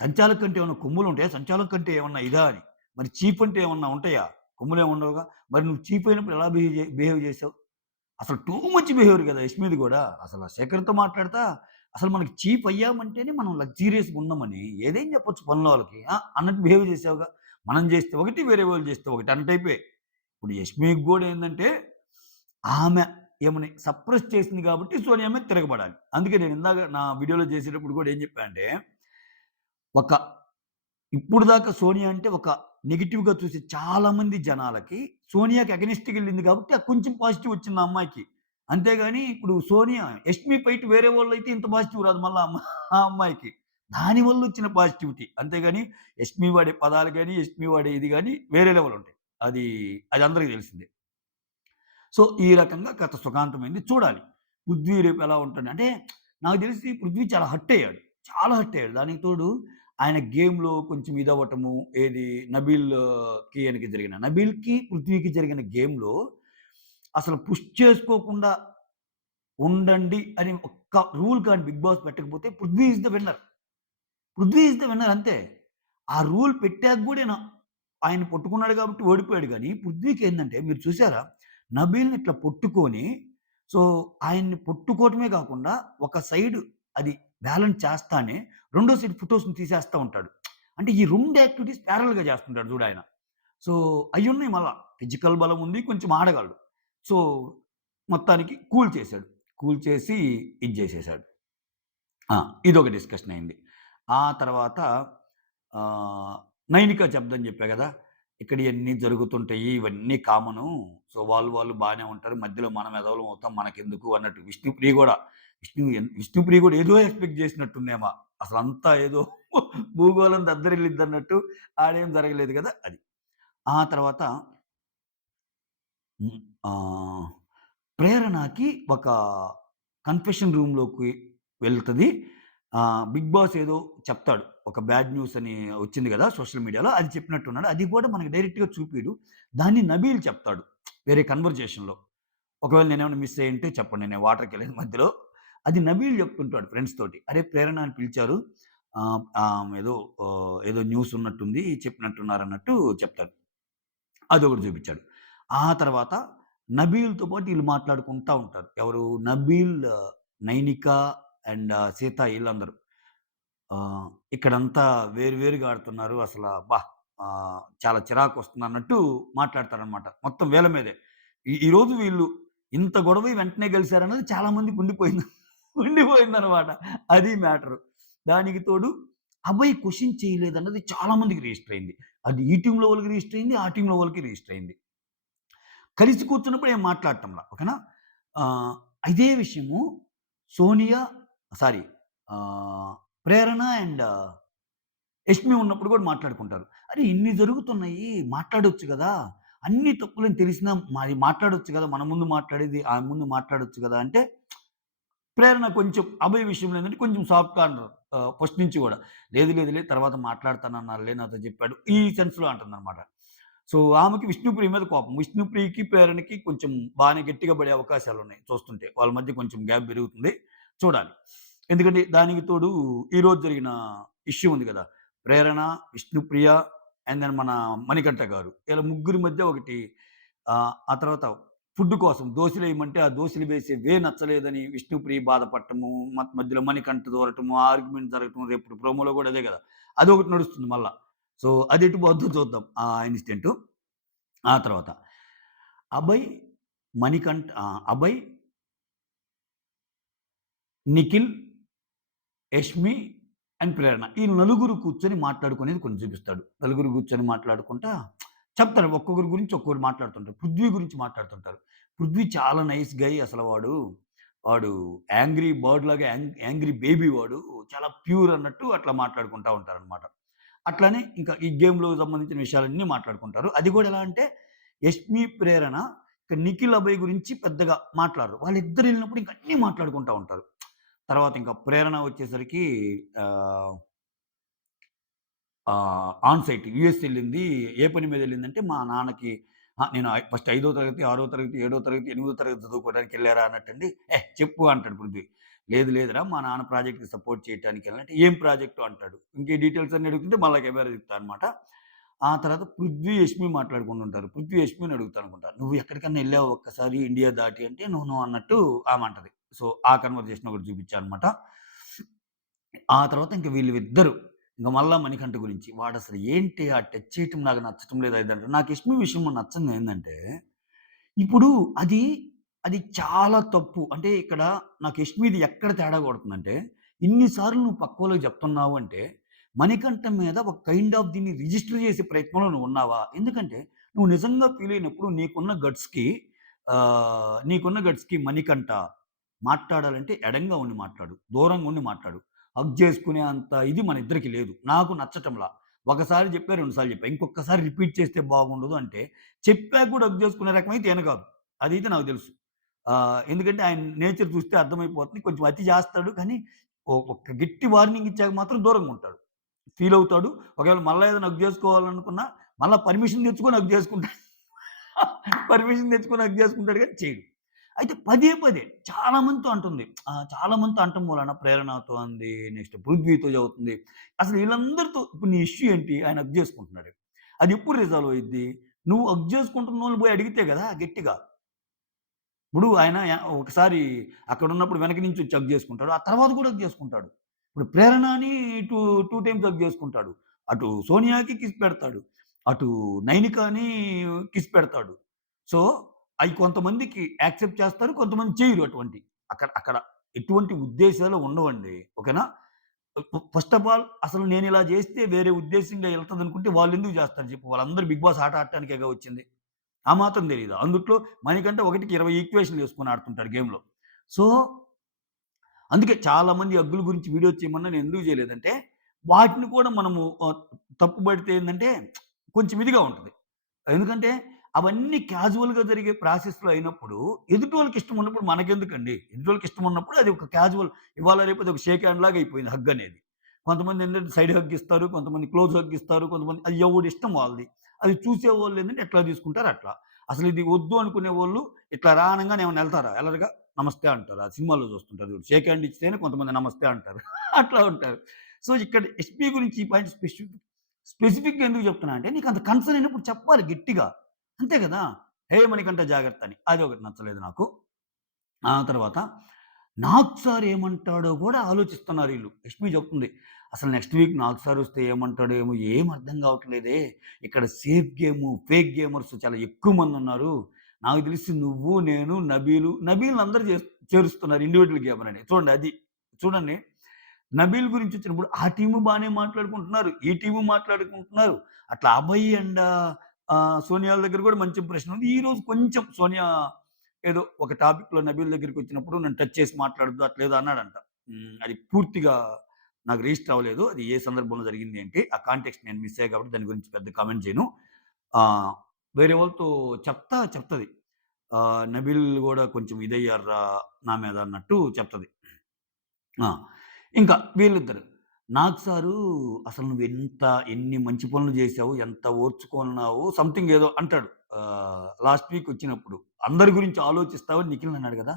సంచాలక్ కంటే ఏమన్నా కొమ్ములుంటాయా? సంచాలక్ కంటే ఏమన్నా ఇదా" అని. మరి చీఫ్ అంటే ఏమన్నా ఉంటాయా? కొమ్ములేమి ఉండవుగా. మరి నువ్వు చీఫ్ అయినప్పుడు ఎలా బిహేవ్ చేసావు? అసలు టూ మచ్ బిహేవియర్ గదా! యష్మిది గూడా. అసల శేఖర్‌తో మాట్లాడతా, అసలు మనకి చీఫ్ అయ్యామంటేనే మనం లగ్జూరియస్‌గా ఉన్నామని ఏదైనా చెప్పొచ్చు పనుల వాళ్ళకి. అన్నట్టు బిహేవ్ చేసావుగా. మనం చేస్తే ఒకటి, వేరే వాళ్ళు చేస్తే ఒకటి అన్న టైపే. ఇప్పుడు యష్మికి గూడా ఏందంటే, ఆమె ఈమెని సప్రెస్ చేసింది కాబట్టి సోనియా మీద తిరగబడాలి. అందుకే నేను ఇందాక నా వీడియోలో చేసేటప్పుడు గూడా ఏం చెప్పా అంటే, ఒక ఇప్పుడు దాకా సోనియా అంటే ఒక నెగెటివ్‌గా చూసే చాలా మంది జనాలకి సోనియాకి అగైనెస్ట్‌గెళ్ళింది కాబట్టి ఆ కొంచెం పాజిటివ్ వచ్చింది ఆ అమ్మాయికి. అంతేగాని ఇప్పుడు సోనియా, యష్మి ఫైట్ వేరే వాళ్ళైతే ఇంత పాజిటివ్ రాదు మళ్ళా ఆ అమ్మాయికి. దానివల్ల వచ్చిన పాజిటివిటీ. అంతేగాని యష్మి వాడే పదాలు గాని, యష్మి వాడే ఇది గాని వేరే లెవెల్ ఉంటాయి. అది అది అందరికి తెలిసిందే. సో, ఈ రకంగా కథ సుఖాంతమైంది. చూడాలి. 'పృథ్వీ' రేపు ఎలా ఉంటాడు అంటే నాకు తెలిసి 'పృథ్వీ' చాలా హర్ట్ అయ్యాడు. చాలా హర్ట్ అయ్యాడు. దానికి తోడు ఆయన గేమ్‌లో కొంచెం ఇదవ్వటము ఏది 'నబీల్‌కి' ఈయనకి జరిగిన 'నబీల్‌కి, పృథ్వీకి' జరిగిన గేమ్‌లో అసలు పుష్ చేసుకోకుండా ఉండండి అని ఒక్క రూల్ గాని 'బిగ్ బాస్' పెట్టకపోతే 'Prithvi is the winner.' 'Prithvi is the winner' అంతే. ఆ రూల్ పెట్టాక గూడా ఆయన పట్టుకున్నాడు కాబట్టి ఓడిపోయాడు గానీ, పృథ్వీకేందంటే మీరు చూసారా? నబీల్‌ని ఇట్లా పట్టుకొని సో, ఆయన్ని పట్టుకోవటమే గాకుండా, ఒక సైడ్ అది బ్యాలెన్స్ చేస్తానే, రెండో సైడ్ ఫోటోస్‌ని తీసేస్తా ఉంటాడు. అంటే ఈ 2 యాక్టివిటీస్ ప్యారలెల్‌గా చేస్తుంటాడు చూడాయన. సో, అయ్యున్నాయి మళ్ళా. ఫిజికల్ బలం ఉంది. కొంచెం ఆడగలడు. సో, మొత్తానికి కూల్ చేసాడు. కూల్ చేసి ఇది జేసేసాడు. ఆ! ఇదొక డిస్కషన్ అయింది. ఆ తర్వాత ఆహ్, నైనిక శబ్దం చెప్పా గదా! ఇక్కడ ఇయన్నీ జరుగుతుంటాయి. ఇవన్నీ కామను. సో, వాళ్ళు బానే ఉంటారు. మధ్యలో మనం ఎదవలం అవుతాం. మనకెందుకు అన్నట్టు. విష్ణుప్రియ గూడా ఏదో ఎక్స్‌పెక్ట్ జేసినట్టుందేమో. అసలంతా ఏదో భూగోళం దద్దరిల్లిద్దన్నట్టు ఆడేం జరగలేదు గదా! అది. ఆ తర్వాత హ్మ్. ఆహ్, ప్రేరణకి ఒక కన్ఫెషన్ రూమ్‌లోకి వెళ్తది. 'బిగ్ బాస్' ఏదో చెప్తాడు. ఒక బ్యాడ్ న్యూస్ అని వచ్చింది గదా! సోషల్ మీడియాలో. అది చెప్పినట్టున్నాడు. అది కూడా మనకి డైరెక్ట్‌గా చూపియడు. దాన్ని నబీల్ చెప్తాడు. వేరే కన్వర్జేషన్‌లో. ఒకవేళ నేనేమైనా మిస్ అయ్యుంటే చెప్పండి. నేను వాటర్‌కెళ్ళాను మధ్యలో. అది నబీల్ చెప్తుంటాడు ఫ్రెండ్స్ తోటి. "అరే! ప్రేరణ అని పిలిచారు. ఏదో న్యూస్ ఉన్నట్టుంది. చెప్పినట్టున్నారన్నట్టు" చెప్తాడు. అదొకటి చూపిచ్చాడు. ఆ తర్వాత నబీల్‌తో పాటు ఈళ్ళు మాట్లాడుకుంటా ఉంటారు. ఎవరు? నబీల్, నైనిక అండ్ సీత ఈళ్ళందరూ. ఆహ్, ఇక్కడంతా వేరు వేరుగా ఆడుతున్నారు. అబ్బా! చాలా చిరాకొస్తుందన్నట్టు మాట్లాడతారనమాట. మొత్తం వీళ్ళ మీదే. ఈరోజు వీళ్ళు ఇంత గొడవై వెంటనే గలిసారన్నది చాలా మందికి ఉండిపోయింది. ఉండిపోయిందనమాట. అది మ్యాటరు. దానికి తోడు అభయ్ క్వెషన్ చేయలేదన్నది చాలా మందికి రిజిస్టర్ అయింది. అది ఈ టీమ్‌లో వాళ్ళకి రిజిస్టర్ అయింది. ఆ టీమ్‌లో వాళ్ళకి రిజిస్టర్ అయింది. కలిసి కూర్చున్నప్పుడు ఏం మాట్లాడటంలా. ఓకేనా? ఆహ్, ఇదే విషయము సోనియా సారీ ఆహ్, ప్రేరణ అండ్ యష్మి ఉన్నప్పుడు గూడా మాట్లాడుకుంటారు. అరే! ఇన్ని జరుగుతున్నాయి మాట్లాడొచ్చు గదా! అన్ని తప్పులని తెలిసినా మరి మాట్లాడొచ్చు గదా! మన ముందు మాట్లాడేది ఆమె ముందు మాట్లాడొచ్చు గదా! అంటే ప్రేరణ కొంచెం అభయ్ విషయంలో ఏందంటే కొంచెం సాఫ్ట్ కార్నర్ ఫస్ట్ నుంచి గూడా. లేదు తర్వాత మాట్లాడతానన్నారులే నాతో జెప్పాడు. ఈ సెన్స్‌లో అంటుందనమాట. సో, ఆమెకి విష్ణుప్రియ మీద కోపం. విష్ణుప్రియకి, ప్రేరణకి కొంచెం బానే గట్టిగా పడే అవకాశాలున్నాయి చూస్తుంటే. వాళ్ళ మధ్య కొంచెం గ్యాప్ పెరుగుతుంది. చూడాలి. ఎందుకంటే దానికి తోడు ఈరోజు జరిగిన ఇష్యూ ఉంది గదా! ప్రేరణ, విష్ణుప్రియ అండ్ దెన్ మన మణికంఠ గారు. ఈళ్ళ ముగ్గురి మధ్య ఒకటి ఆ తర్వాత ఫుడ్ కోసం దోసెలేయమంటే, ఆ దోసెలు వేసే నచ్చలేదని విష్ణుప్రియ బాధపడటము, మధ్యలో మణికంఠ దూరటము, ఆర్గ్యుమెంట్ జరగటం, రేపు ప్రోమోలో గూడా అదే గదా! అదొకటి నడుస్తుంది మళ్ళా. సో, అదెటు పోద్దో చూద్దాం ఆ ఇన్సిడెంటు. ఆ తర్వాత అభయ్, అభయ్, నిఖిల్, యష్మి అండ్ ప్రేరణ. ఈ నలుగురు కూర్చొని మాట్లాడుకునేది కొన్ని చూపిస్తాడు. నలుగురు కూర్చొని మాట్లాడుకుంటా చెప్తారు. ఒక్కొక్కరి గురించి ఒక్కొక్కరు మాట్లాడుతుంటారు. పృథ్వీ గురించి మాట్లాడుతుంటారు. పృథ్వీ చాలా నైస్ గై అసల వాడు యాంగ్రీ బర్డ్ లాగా యాంగ్రీ బేబీ వాడు. చాలా ప్యూర్ అన్నట్టు అట్లా మాట్లాడుకుంటా ఉంటారనమాట. అట్లనే ఇంకా ఈ గేమ్‌లో సంబంధించిన విషయాలన్నీ మాట్లాడుకుంటారు. అది గూడా ఎలా అంటే యష్మి, ప్రేరణ ఇక నిఖిల్, అభయ్ గురించి పెద్దగా మాట్లాడరు. వాళ్ళిద్దరెళ్ళినప్పుడు ఇంక అన్నీ మాట్లాడుకుంటా ఉంటారు. తర్వాత ఇంకా ప్రేరణ వచ్చేసరికి ఆహ్, ఆన్ సైట్ యూఎస్ ఎళ్ళింది. ఏ పని మీద ఎళ్ళిందంటే మా నాన్నకి నేను ఫస్ట్ 5థ్ తరగతి, 6థ్ తరగతి, 7థ్ తరగతి, 8థ్ తరగతి చదువుకోవడానికెళ్లారా అన్నట్టండి. చెప్పు అంటాడు పృథ్వీ. లేదురా మా నాన్న ప్రాజెక్ట్‌కి సపోర్ట్ చేయటానికెళ్ళానంటే, ఏం ప్రాజెక్టు అంటాడు. ఇంక ఈ డీటెయిల్స్ అన్నీ అడుగుతుంటే మళ్ళా కెమెరా తిప్పుతా అనమాట. ఆ తర్వాత పృథ్వీ, యష్మి మాట్లాడుకుంటుంటారు. పృథ్వీ యష్మిని అడుగుతాడనుకుంటా. "నువ్వు ఎక్కడికన్నా ఎళ్ళావా ఒక్కసారి ఇండియా దాటి" అంటే, "నో, నో" అన్నట్టు ఆమె అంటది. సో, ఆ కన్వర్జేషన్ ఒకటి చూపిచ్చా అనమాట. ఆ తర్వాత ఇంక వీళ్ళిద్దరు ఇంక మళ్ళా మణికంఠ గురించి. వాడసలు ఏంటి ఆ టచ్ చేయటం నాకు నచ్చటం లేదు అది అంటాడు. నాకు ఇష్టం విషయంలో నచ్చనిదేందంటే, ఇప్పుడు అది, అది చాలా తప్పు. అంటే ఇక్కడ నాకు యష్మిది ఎక్కడ తేడా కొడుతుందంటే, ఇన్ని సార్లు నువ్వు పక్కోళ్ళకి చెప్తున్నావు అంటే, మణికంఠ మీద ఒక కైండ్ ఆఫ్ దీన్ని రిజిస్టర్ చేసే ప్రయత్నంలో నువ్వున్నావా? ఎందుకంటే, నువ్వు నిజంగా ఫీల్ అయినప్పుడు నీకున్న గట్స్‌కి మణికంఠ మాట్లాడాలంటే ఎడంగా ఉండి మాట్లాడు. దూరంగా ఉండి మాట్లాడు. హగ్ చేసుకునే అంత ఇది మన ఇద్దరికీ లేదు. నాకు నచ్చటంలా. ఒకసారి చెప్పా, 2 సార్లు చెప్పా. ఇంకొక్కసారి రిపీట్ చేస్తే బాగుండదు అంటే, చెప్పాక కూడా హగ్ చేసుకునే రకమైతే ఈయన కాదు. అదైతే నాకు తెలుసు. ఎందుకంటే ఆయన నేచర్ చూస్తే అర్థమైపోతుంది. కొంచెం అతి చేస్తాడు. కానీ ఒక గట్టి వార్నింగ్ ఇచ్చాక మాత్రం దూరంగా ఉంటాడు. ఫీల్ అవుతాడు. ఒకవేళ మళ్ళా ఏదైనా హగ్ చేసుకోవాలనుకున్నా, మళ్ళా పర్మిషన్ తెచ్చుకొని హగ్ చేసుకుంటాడు. పర్మిషన్ తెచ్చుకొని హగ్ చేసుకుంటాడు గానీ చేయడు. అయితే పదే చాలా మందితో అంటుంది. చాలా మందితో అంటం మూలాన ప్రేరణతో అంది. నెక్స్ట్ పృథ్వీతో చదువుతుంది. అసలు వీళ్ళందరితో ఇప్పుడు నీ ఇష్యూ ఏంటి? ఆయన హగ్ చేసుకుంటున్నాడు. అది ఎప్పుడు రిజాల్వ్ అయిద్ది? నువ్వు హగ్ చేసుకుంటున్నోళ్ళని పోయి అడిగితే గదా! గట్టిగా. ఇప్పుడు ఆయన ఒకసారి అక్కడున్నప్పుడు వెనక నుంచి వచ్చి హగ్ చేసుకుంటాడు. ఆ తర్వాత కూడా హగ్ చేసుకుంటాడు. ఇప్పుడు ప్రేరణని 2 టైమ్స్ హగ్ చేసుకుంటాడు. అటు సోనియాకి కిస్ పెడతాడు. అటు నైనికని కిస్ పెడతాడు. సో, అయి కొంతమందికి యాక్సెప్ట్ చేస్తారు. కొంతమంది చేయరు అటువంటియి. అక్కడ అక్కడ ఎటువంటి ఉద్దేశాలు ఉండవండి. ఓకేనా? ఫస్ట్ ఆఫ్ ఆల్ అసలు నేనిలా జేస్తే వేరే ఉద్దేశ్యంగా ఎళ్తదనుకుంటే వాళ్ళెందుకు జేస్తారు చెప్పు? వాళ్ళందరూ 'బిగ్ బాస్' ఆట ఆడటానికేగా వచ్చింది. ఆ మాత్రం తెలీదా? అందుట్లో మణికంఠ ఒకటికి 20 ఈక్వేషన్‌లేసుకొని ఆడుతుంటాడు గేమ్‌లో. సో, అందుకే చాలామంది హగ్గుల గురించి వీడియోస్ చేయమన్నా నేనెందుకు చేయలేదంటే, వాటిని కూడా మనము తప్పుబడితే ఏందంటే, కొంచెం ఇదిగా ఉంటది. ఎందుకంటే, అవన్నీ క్యాజువల్‌గా జరిగే ప్రాసెస్‌లో అయినప్పుడు, ఎదుటోళ్ళకి ఇష్టం ఉన్నప్పుడు మనకెందుకండి? ఎదుటోళ్ళకి ఇష్టం ఉన్నప్పుడు అది ఒక క్యాజువల్ ఇవాళ రేపు అది ఒక షేక్ హ్యాండ్ లాగా అయిపోయింది హగ్ అనేది. కొంతమంది ఏంటంటే సైడ్ హగ్ ఇస్తారు. కొంతమంది క్లోజ్ హగ్ ఇస్తారు. కొంతమంది అది ఎవడి ఇష్టం వాళ్ళది. అది చూసేవాళ్ళు ఏందంటే ఎట్లా తీసుకుంటారో అట్లా. అసలు ఇది వద్దు అనుకునేవోళ్ళు ఇట్లా రా అనంగానే ఏమన్నా ఎళ్తారా? ఎళ్ళరుగా. నమస్తే అంటారు. ఆ సినిమాలో చూస్తుంటారు చూడు. షేక్ హ్యాండ్ ఇస్తేనే కొంతమంది నమస్తే అంటారు. అట్లా ఉంటారు. సో, ఇక్కడ ఎస్‌పీ గురించి ఈ పాయింట్ స్పెసిఫిక్‌గా ఎందుకు చెప్తున్నా అంటే, నీకంత కన్సర్న్ అయినప్పుడు చెప్పాలి గట్టిగా. అంతే గదా! "హే మణికంఠ జాగ్రత్త" అని. అదొకటి నచ్చలేదు నాకు. ఆ తర్వాత నాగ్ సార్ ఏమంటాడో గూడా ఆలోచిస్తున్నారీళ్ళు. యష్మి చెప్తుంది. "అసలు నెక్స్ట్ వీక్ నాగ్ సార్ వస్తే ఏమంటాడో ఏమో ఏం అర్థం కావట్లేదే. ఇక్కడ సేఫ్ గేము, ఫేక్ గేమర్స్ చాలా ఎక్కువ మందున్నారు. నాకు తెలిసి నువ్వు, నేను, నబీల్‌ని అందరూ చేరుస్తున్నారు ఇండివిడ్యువల్ గేమర్ అని." చూడండి అది. చూడండి నబీల్ గురించి వచ్చినప్పుడు ఆ టీము బానే మాట్లాడుకుంటున్నారు. ఈ టీము మాట్లాడుకుంటున్నారు. అట్లా అభయ్ అండ్ సోనియాల దగ్గర కూడా మంచి ఇంప్రెషన్ ఉంది. ఈరోజు కొంచెం సోనియా ఏదో ఒక టాపిక్‌లో నబీల్ దగ్గరికొచ్చినప్పుడు నన్ను టచ్ చేసి మాట్లాడొద్దు అట్లేదో అన్నాడంట. అది పూర్తిగా నాకు రిజిస్టర్ అవ్వలేదు. అది ఏ సందర్భంలో జరిగింది ఏంటి? ఆ కాంటెక్స్ట్ నేను మిస్ అయ్యా కాబట్టి దాని గురించి పెద్ద కామెంట్ చేయను. ఆహ్, వేరే వాళ్ళతో చెప్తది. నబీల్ గూడా కొంచెం ఇదయ్యార్రా నా మీద అన్నట్టు చెప్తది. ఆ! ఇంకా వీళ్ళిద్దరు. "నాగ్ సారు అసలు ఎన్ని మంచి పనులు జేశావు, ఎంత ఓర్చుకున్నావు" సంథింగ్ ఏదో అంటాడు. లాస్ట్ వీక్ వచ్చినప్పుడు. అందరి గురించి ఆలోచిస్తావని నిఖిల్ అన్నాడు గదా!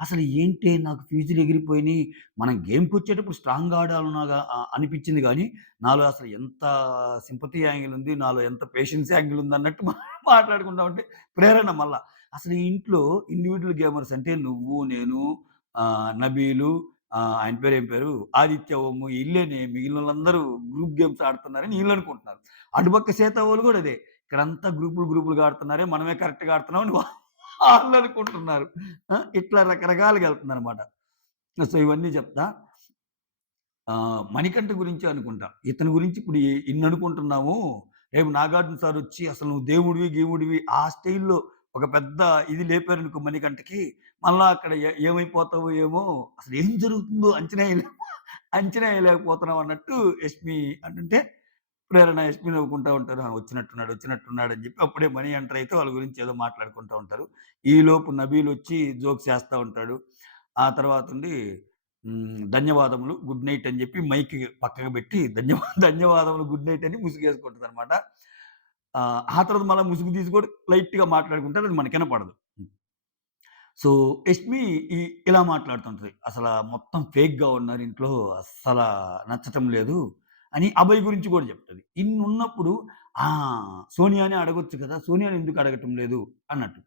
అసలు ఏంటే నాకు ఫీజులు ఎగిరిపోయినియి. మనం గేమ్‌కొచ్చేటప్పుడు స్ట్రాంగ్‌గా ఆడాలలాగా అనిపిచ్చింది గానీ, నాలో అసలు ఎంత సింపతి యాంగిల్ ఉంది, నాలో ఎంత పేషెన్స్ యాంగిల్ ఉందన్నట్టు మాట్లాడుకుంటా ఉంటే ప్రేరణ మళ్ళా. అసలు ఈ ఇంట్లో ఇండివిడ్యువల్ గేమర్స్ అంటే నువ్వు, నేను, నబీలు, ఆయన పేరు ఏం పేరు? ఆదిత్య ఓము ఈళ్ళేనే మిగిలినోళ్ళందరూ గ్రూప్ గేమ్స్ ఆడుతున్నారని ఈళ్ళనుకుంటున్నారు. అటుపక్క సీత వాళ్ళు గూడా అదే. ఇక్కడంతా గ్రూపులుగా ఆడుతున్నారే మనమే కరెక్ట్‌గా ఆడుతున్నాం అని ఆళ్ళనుకుంటున్నారు. ఇట్లా రకరకాలుగా ఎళ్తుందనమాట. సో, ఇవన్నీ చెప్తా. మణికంఠ గురించే అనుకుంటా. ఇతని గురించి ఇప్పుడు ఇన్ననుకుంటున్నాము. రేపు నాగార్జున సారొచ్చి అసలు నువ్వు దేవుడివి, గీవుడివి ఆ స్టైల్‌లో ఒక పెద్ద ఇది లేపారనుకో మణికంఠకి, మళ్ళా అక్కడ ఏమైపోతావో ఏమో, అసలు ఏం జరుగుతుందో అంచనా ఎయలేకపోతున్నాం అన్నట్టు యష్మి అంటుంటే, ప్రేరణ యష్మి నవ్వుకుంటా ఉంటారు. వచ్చినట్టున్నాడు అని చెప్పి అప్పుడే మణి ఎంటర్ అయితే వాళ్ళ గురించి ఏదో మాట్లాడుకుంటా ఉంటారు. ఈలోపు నబీలొచ్చి జోక్స్ ఏస్తా ఉంటాడు. ఆ తర్వాతుండి ధన్యవాదములు, గుడ్ నైట్ అని జెప్పి మైక్ పక్కకు బెట్టి ధన్యవాదములు, గుడ్ నైట్ అని ముసుగేసుకుంటదనమాట. ఆ తర్వాత మళ్ళా ముసుగు తీసి కూడా లైట్‌గా మాట్లాడుకుంటారు. అది మనకినపడదు. సో, యష్మి ఇ ఇలా మాట్లాడుతుంటది. మొత్తం ఫేక్‌గా ఉన్నారు ఇంట్లో. అస్సల నచ్చటం లేదు అని అభయ్ గురించి గూడా జెప్తది. ఇన్నున్నప్పుడు ఆ! సోనియాని అడగొచ్చు కదా! సోనియాని ఎందుకు అడగటం లేదు అన్నట్టు.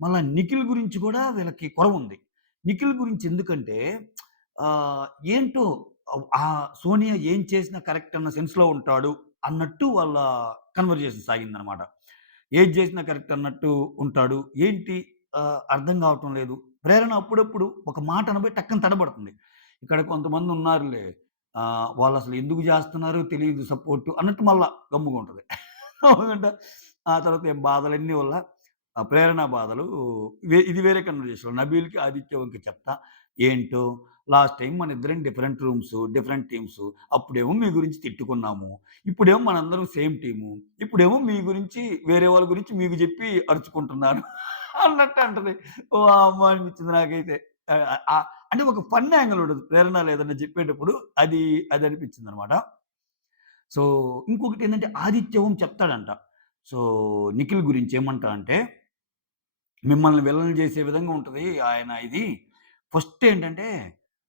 మళ్ళా నిఖిల్ గురించి గూడా వీళ్ళకి కొరవుంది. నిఖిల్ గురించి ఎందుకంటే ఆహ్, ఏంటో సోనియా ఏం చేసినా కరెక్ట్ అన్న సెన్స్‌లో ఉంటాడు అన్నట్టు వాళ్ళ కన్వర్జేషన్ సాగిందనమాట. ఏది జేసినా కరెక్ట్ అన్నట్టు ఉంటాడు. ఏంటి అర్థం గావటం లేదు. ప్రేరణ అప్పుడప్పుడు ఒక మాట అనబోయి టక్కన తడబడుతుంది. ఇక్కడ కొంతమందున్నారులే వాళ్ళసలు ఎందుకు జేస్తున్నారో తెలీదు సపోర్టు అన్నట్టు మళ్ళా గమ్ముగుంటది. అవునంట. ఆ తర్వాత ఏం బాధలన్నీ వల్ల ప్రేరణ బాధలు ఇది వేరే కన్వర్జేషన్. నబీల్‌కి, ఆదిత్య వంక చెప్తా. ఏంటో లాస్ట్ టైమ్ మనిద్దరం డిఫరెంట్ రూమ్స్, డిఫరెంట్ టీమ్స్. అప్పుడేమో మీ గురించి తిట్టుకున్నాము. ఇప్పుడేమో మనందరం సేమ్ టీము. ఇప్పుడేమో మీ గురించి వేరే వాళ్ళ గురించి మీకు జెప్పి అరుచుకుంటున్నారు అన్నట్టు అంటది. వామ్మో! అనిపించింది నాకైతే. ఆహ్, ఆహ్, అంటే ఒక ఫన్ యాంగిల్ ఉంటది. ప్రేరణ లేదన్నా జెప్పేటప్పుడు అది అనిపించిందనమాట. సో, ఇంకొకటేంటంటే ఆదిత్య ఓం చెప్తాడంట. సో, నిఖిల్ గురించి ఏమంటా అంటే మిమ్మల్ని విలన్లు చేసే విధంగా ఉంటది ఆయన ఇది. ఫస్ట్ ఏంటంటే,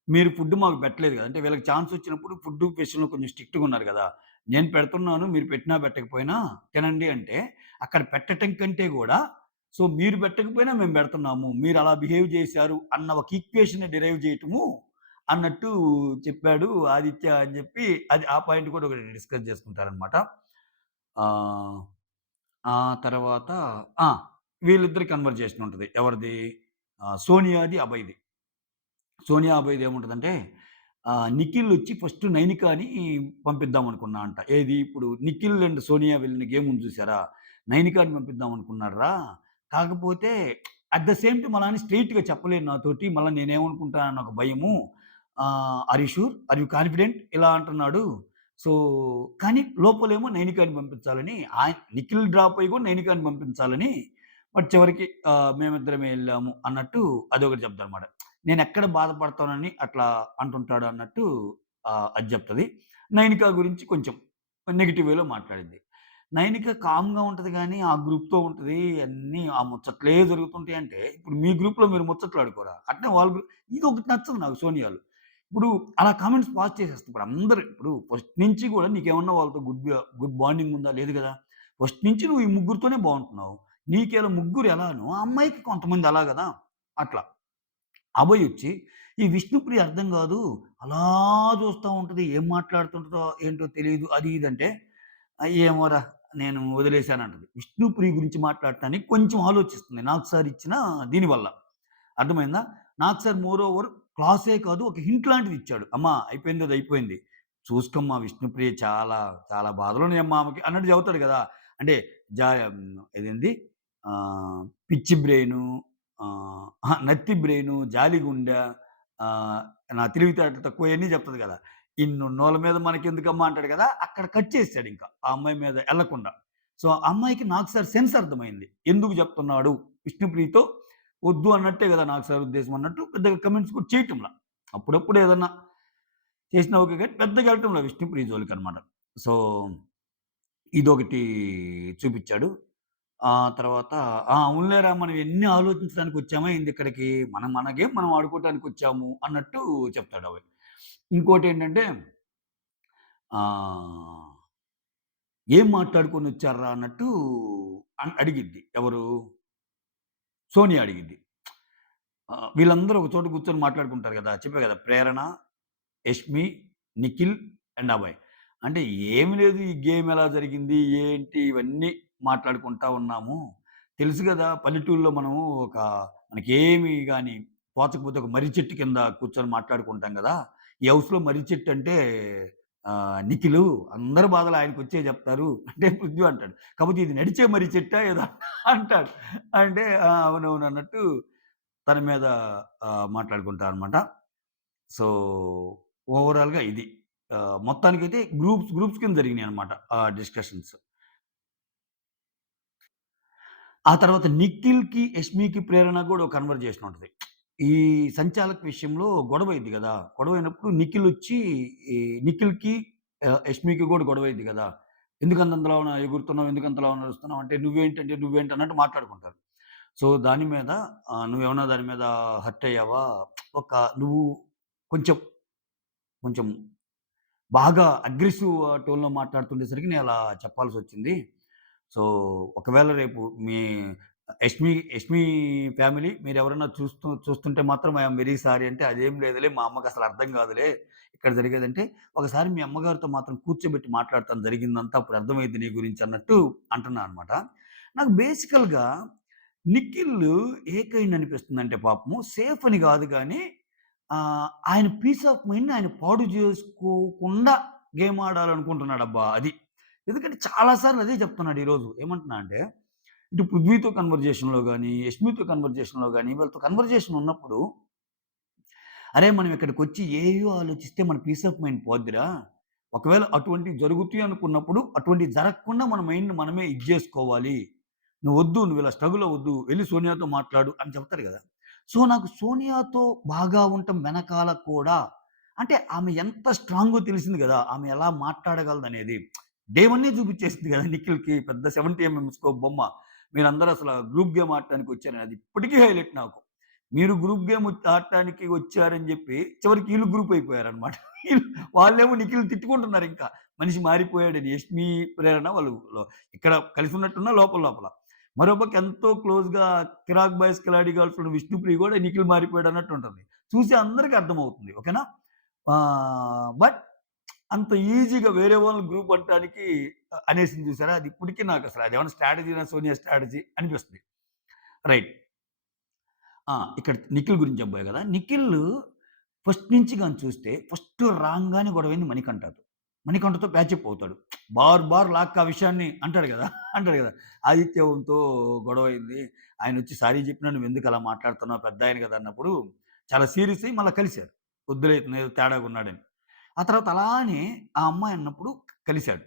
మీరు ఫుడ్ మాకు పెట్టలేదు గదా! అంటే వీళ్ళకి ఛాన్స్ వచ్చినప్పుడు ఫుడ్ విషయంలో కొంచెం స్ట్రిక్ట్‌గా ఉన్నారు గదా! నేను పెడుతున్నాను మీరు పెట్టినా పెట్టకపోయినా తినండి అంటే, అక్కడ పెట్టటం కంటే గూడా మీరు పెట్టకపోయినా మేము పెడుతున్నాము. మీరు అలా బిహేవ్ చేశారు అన్న ఒక ఈక్వేషన్‌ని డిరైవ్ చేయటము అన్నట్టు చెప్పాడు ఆదిత్య అని జెప్పి అది ఆ పాయింట్ కూడా ఒకటి డిస్కస్ చేసుకుంటారనమాట. ఆహ్ ఆ తర్వాత ఆ! వీళ్ళిద్దరి కన్వర్జేషన్ ఉంటది. ఎవరిది? సోనియాది, అభయ్‌ది. సోనియా, అభయ్‌ది ఏముంటదంటే నిఖిలొచ్చి ఫస్ట్ నైనికాని పంపిద్దాం అనుకున్నా అంట. ఏది ఇప్పుడు నిఖిల్ అండ్ సోనియా వెళ్ళిన గేమ్ ఉంది చూసారా? నైనికాని పంపిద్దాం అనుకున్నాడురా. కాకపోతే అట్ ద సేమ్ టైమ్ అలా అని స్ట్రెయిట్‌గా చెప్పలేరు నాతోటి. మళ్ళా నేనేమనుకుంటానన్న ఒక భయము. Are you sure? Are you confident? ఇలా అంటున్నాడు. సో, కానీ లోపలేమో నైనికాని పంపించాలని నిఖిల్ డ్రాప్ అయ్యి కూడా నైనికాని పంపించాలని బట్ చివరికి మేమిద్దరమే ఎళ్ళాము అన్నట్టు అదొకటి చెప్తాడనమాట. నేనెక్కడ బాధపడతానని అట్లా అంటుంటాడు అన్నట్టు అది జెప్తది. నైనిక గురించి కొంచెం నెగెటివ్ వేలో మాట్లాడిద్ది. నైనిక కామ్‌గా ఉంటది గానీ, ఆ గ్రూప్‌తో ఉంటది. అన్నీ ఆ ముచ్చట్లే జరుగుతుంటాయంటే, ఇప్పుడు మీ గ్రూప్‌లో మీరు ముచ్చట్లాడుకోరా? అట్నే వాళ్ళ ఇదొకటి నచ్చదు నాకు సోనియాలో. ఇప్పుడు అలా కామెంట్స్ పాస్ చేసేస్తా. ఇప్పుడు ఫస్ట్ నుంచి గూడా నీకేమన్నా వాళ్ళతో గుడ్ బాండింగ్ ఉందా? లేదు గదా! ఫస్ట్ నుంచి నువ్వు ఈ ముగ్గురితోనే బావుంటున్నావు. నీకిలా ముగ్గురు ఎలానో, ఆ అమ్మాయికి కొంతమంది అలా గదా! అట్లా. అభయొచ్చి, ఈ విష్ణుప్రియ అర్థం గాదు. అలా జూస్తా ఉంటది. ఏం మాట్లాడుతుంటదో ఏంటో తెలీదు. అది ఇది అంటే, ఏమోరా! నేను వదిలేసానంటది. విష్ణుప్రియ గురించి మాట్లాడటానికి కొంచెం ఆలోచిస్తుంది. నాకు సార్ ఇచ్చిన దీని వల్ల. అర్థమైందా? నాకు సార్ మోరోవర్ క్లాసే కాదు ఒక హింట్ లాంటిదిచ్చాడు. అమ్మా అయిపోయింది అది అయిపోయింది. చూసుకోమ్మా విష్ణుప్రియ చాలా, చాలా బాధలున్నాయమ్మా ఆమెకి అన్నట్టు చెబుతాడు గదా! అంటే ఇదేంది పిచ్చి బ్రెయిను, అహా! నత్తి బ్రెయిను, జాలిగుండె, ఆహ్, నా తెలివితేటలు తక్కువ ఇయన్నీ చెప్తది గదా! ఇన్నున్నోళ్ళ మీద మనకెందుకమ్మా అంటాడు గదా! అక్కడ కట్ చేసేసాడింక. ఆ అమ్మాయి మీద ఎళ్ళకుండా. సో, ఆ అమ్మాయికి నాకు సార్ సెన్స్ అర్థమైంది. ఎందుకు చెప్తున్నాడు విష్ణుప్రియతో వద్దు అన్నట్టే గదా! నాకు సార్ ఉద్దేశం అన్నట్టు పెద్దగా కమెంట్స్ కూడా చేయటంలా. అప్పుడప్పుడు ఏదన్నా చేసినా ఓకే గానీ పెద్దగా ఎళ్ళటంలా విష్ణుప్రియ జోలికనమాట. సో, ఇదొకటి చూపిచ్చాడు. తర్వాత అవునులేరా మనం ఎన్ని ఆలోచించడానికొచ్చామా ఏందిక్కడికి? మనం మన గేమ్ మనం ఆడుకోవటానికొచ్చాము అన్నట్టు చెప్తాడవి. ఇంకోటేంటంటే ఆహ్, ఏం మాట్లాడుకొనొచ్చార్రా అన్నట్టు అడిగిద్ది. ఎవరు? సోనియా అడిగిద్ది. వీళ్ళందరూ ఒక చోట కూర్చొని మాట్లాడుకుంటారు గదా! చెప్పా గదా! ప్రేరణ, యష్మి, నిఖిల్ అండ్ అభయ్. అంటే ఏమి లేదు ఈ గేమ్ ఎలా జరిగింది? ఏంటి? ఇవన్నీ మాట్లాడుకుంటా ఉన్నాము. తెలుసు గదా! పల్లెటూరులో మనము ఒక మనకేమి గాని తోచకపోతే ఒక మర్రి చెట్టు కింద కూర్చొని మాట్లాడుకుంటాం గదా! ఈ హౌస్‌లో మర్రి చెట్టు అంటే నిఖిలు అందరి బాధలు ఆయనకొచ్చే జెప్తారు. అంటే పృథ్వీ అంటాడు. కాపోతే ఇది నడిచే మర్రి చెట్టా ఏదో అంటాడు. అంటే అవునవును అన్నట్టు తన మీద మాట్లాడుకుంటారనమాట. సో, ఓవరాల్‌గా ఇది. మొత్తానికైతే గ్రూప్స్ కింద జరిగినాయనమాట ఆ డిస్కషన్స్. ఆ తర్వాత నిఖిల్‌కి, యష్మికి, ప్రేరణకు గూడా ఒక కన్వర్జేషన్ ఉంటది. ఈ సంచాలక్ విషయంలో గొడవయిద్ది గదా! గొడవయినప్పుడు నిఖిలొచ్చి ఈ నిఖిల్‌కి యష్మికి గూడా గొడవయిద్ది గదా! ఎందుకంతంతలావున ఎగురుతున్నావు? ఎందుకంతలా నడుస్తున్నావు? అంటే నువ్వేంటంటే నువ్వేంటి అన్నట్టు మాట్లాడుకుంటారు. సో, దాని మీద నువ్వేమన్నా దాని మీద హర్ట్ అయ్యావా? ఒక నువ్వు కొంచెం, కొంచెం బాగా అగ్రెసివ్ టోన్‌లో మాట్లాడుతుండేసరికి నేనలా చెప్పాల్సొచ్చింది. సో, ఒకవేళ రేపు మీ యష్మి ఫ్యామిలీ మీరెవరన్నా చూస్తుంటే మాత్రం ఐ యామ్ వెరీ సారీ అంటే, "అదేం లేదులే మా అమ్మకసలు అర్థం కాదులే ఇక్కడ జరిగేదంటే, ఒకసారి మీ అమ్మగారితో మాత్రం కూర్చోబెట్టి మాట్లాడతాను జరిగిందంతా అప్పుడు అర్థమైద్ది నీ గురించి" అన్నట్టు అంటున్నా అనమాట. నాకు బేసికల్‌గా నిఖిల్ ఏ కైండ్ అనిపిస్తుందంటే పాపము సేఫ్ అని గాదు గానీ, ఆయన పీస్ ఆఫ్ మైండ్‌ని ఆయన పాడు జేసుకోకుండా గేమ్ ఆడాలనుకుంటున్నాడబ్బా! అది. ఎందుకంటే చాలా సార్లు అదే చెప్తున్నాడు ఈరోజు. ఏమంటున్నా అంటే, ఇటు పృథ్వీతో కన్వర్జేషన్‌లో గాని, యష్మితో కన్వర్జేషన్‌లో గాని, వీళ్ళతో కన్వర్జేషన్ ఉన్నప్పుడు, అరే! మనం ఇక్కడికొచ్చి ఏయేయో ఆలోచిస్తే మన పీస్ ఆఫ్ మైండ్ పోద్దిరా. ఒకవేళ అటువంటివి జరుగుతాయి అనుకున్నప్పుడు, అటువంటివి జరగకుండా మన మైండ్‌ని మనమే ఇది జేసుకోవాలి. నువ్వొద్దు, నువ్విలా స్ట్రగుల్ అవ్వద్దు. వెళ్లి సోనియాతో మాట్లాడు అని చెప్తారు గదా! సో, నాకు సోనియాతో బాగా ఉండటం వెనకాల కూడా అంటే ఆమె ఎంత స్ట్రాంగో తెలిసింది గదా! ఆమె ఎలా మాట్లాడగలదనేది. డే వన్నే చూపిచ్చేసింది గదా! నిఖిల్‌కి పెద్ద 70 స్కోప్ బొమ్మ. మీరందరూ అసల గ్రూప్ గేమ్ ఆడటానికి వచ్చారని. అది ఇప్పటికీ హైలైట్ నాకు. మీరు గ్రూప్ గేమ్ ఆడటానికి వచ్చారని జెప్పి, చివరికి ఈళ్ళు గ్రూప్ అయిపోయారన్నమాట. వాళ్ళేమో నిఖిల్‌ని తిట్టుకుంటున్నారింకా. మనిషి మారిపోయాడని. యష్మి, ప్రేరణ వాళ్ళు ఇక్కడ కలిసున్నట్టున్న లోపల లోపల. మరోపక్క ఎంతో క్లోజ్‌గా 'కిరాక్ బాయ్స్ కిలాడి గర్ల్స్‌లో' ఉన్న విష్ణుప్రియ గూడా నిఖిల్ మారిపోయాడన్నట్టు ఉంటది. చూసే అందరికి అర్థమవుతుంది. ఓకేనా? బట్ అంత ఈజీగా వేరే వాళ్ళని గ్రూప్ అనటానికి అనేసింది చూసారా? అది ఇప్పటికి నాకసల అదేమన్నా స్ట్రాటజీనా సోనియా స్ట్రాటజీ అనిపిస్తుంది. రైట్. ఇక్కడ నిఖిల్ గురించి చెప్పబోయా గదా! నిఖిల్ ఫస్ట్ నుంచి గాని చూస్తే ఫస్ట్ రాంగానే గొడవైంది మణికంఠతో. మణికంఠతో ప్యాచప్ అవుతాడు. బార్ లాక్క ఆ విషయాన్ని అంటాడు గదా! అంటాడు గదా! ఆదిత్యవంతో గొడవయింది. ఆయనొచ్చి సారీ చెప్పినా నువ్వెందుకు అలా మాట్లాడుతున్నావు పెద్దాయన గదా! అన్నప్పుడు చాలా సీరియస్ అయ్యి మళ్ళా కలిసారు. వద్దులే ఇతనేదో తేడాగున్నాడని. ఆ తర్వాత అలానే ఆ అమ్మాయి అన్నప్పుడు కలిసాడు.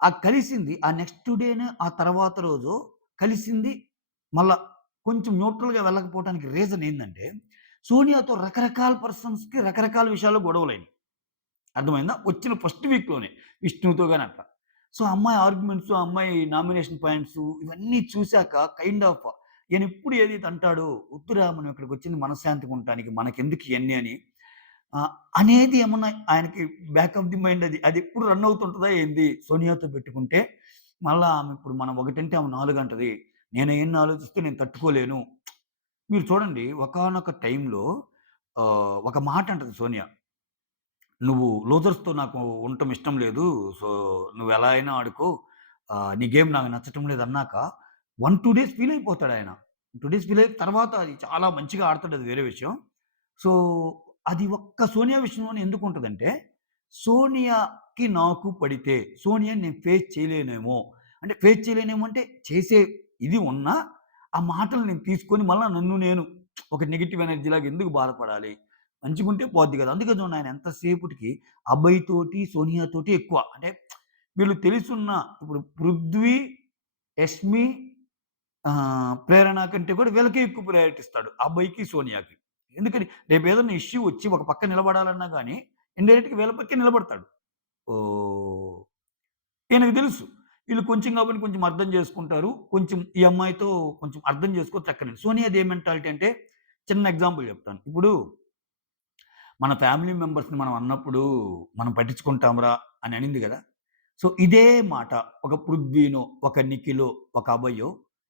ఆ కలిసింది ఆ నెక్స్ట్ డేనే ఆ తర్వాత రోజో కలిసింది మళ్ళా కొంచెం న్యూట్రల్‌గా వెళ్ళకపోవడానికి రీజన్ ఏందంటే, సోనియాతో రకరకాల పర్సన్స్‌కి రకరకాల విషయాల్లో గొడవలయినియి. అర్థమైందా? వచ్చిన ఫస్ట్ వీక్‌లోనే. విష్ణుతో గాని అట్లా. సో, అమ్మాయి ఆర్గ్యుమెంట్స్, ఆ అమ్మాయి నామినేషన్ పాయింట్స్ ఇవన్నీ చూసాక కైండ్ ఆఫ్ ఈయనెప్పుడు ఏదైతే అంటాడో, "వద్దురా మనం ఇక్కడికొచ్చింది మనశ్శాంతిగా ఉండటానికి. మనకెందుకు ఇయన్నీ" అని అనేది ఏమన్నా ఆయనకి బ్యాక్ ఆఫ్ ది మైండ్ అది. అదెప్పుడు రన్ అవుతుంటదా ఏంది? సోనియాతో పెట్టుకుంటే, మళ్ళా ఆమె ఇప్పుడు మనం ఒకటంటే ఆమె 4 అంటది. నేను ఎన్ని ఆలోచిస్తే నేను తట్టుకోలేను. మీరు చూడండి ఒకానొక టైంలో ఒక మాట అంటది సోనియా. "నువ్వు లూజర్స్‌తో నాకు ఉండటం ఇష్టం లేదు. సో, నువ్వెలా అయినా ఆడుకో. నీ గేమ్ నాకు నచ్చటం లేదన్నాక 1, 2 డేస్ ఫీల్ అయిపోతాడాయన. 2 డేస్ ఫీల్ అయిన తర్వాత అది చాలా మంచిగా ఆడతాడు అది వేరే విషయం. సో, అది ఒక్క సోనియా విషయంలోనే ఎందుకుంటదంటే, సోనియాకి నాకు పడితే, సోనియాని నేను ఫేస్ చేయలేనేమో! అంటే ఫేస్ చేయలేనేమో అంటే చేసే ఇది ఉన్నా, ఆ మాటలు నేను తీసుకొని మళ్ళా నన్ను నేను ఒక నెగెటివ్ ఎనర్జీలాగా ఎందుకు బాధపడాలి? మంచిగుంటే పోద్ది గదా! అందుకే చూడండి ఆయన ఎంత సేపటికి అభయ్‌తోటి, సోనియాతోటి ఎక్కువ. అంటే వీళ్ళు తెలిసున్న ఇప్పుడు పృథ్వీ, యష్మి, ప్రేరణ కంటే కూడా వీళ్ళకే ఎక్కువ ప్రయారిటీ ఇస్తాడు. అభయ్‌కి, సోనియాకి. ఎందుకని రేపేదన్నా ఇష్యూ వచ్చి ఒక పక్క నిలబడాలన్నా గాని ఇండైరెక్ట్‌గా వీళ్ళ పక్కే నిలబడతాడు. ఓహ్! ఈయనకి తెలుసు. ఈళ్ళు కొంచెం కాబట్టి కొంచెం అర్థం చేసుకుంటారు. కొంచెం ఈ అమ్మాయితో కొంచెం అర్థం చేసుకోవచ్చు చక్కని. సోనియాది ఏ మెంటాలిటీ అంటే చిన్న ఎగ్జాంపుల్ చెప్తాను. ఇప్పుడు మన ఫ్యామిలీ మెంబర్స్‌ని మనం అన్నప్పుడు మనం పట్టించుకుంటాంరా అని అనింది గదా! సో, ఇదే మాట ఒక పృథ్వీనో, ఒక నిఖిలో, ఒక అభయో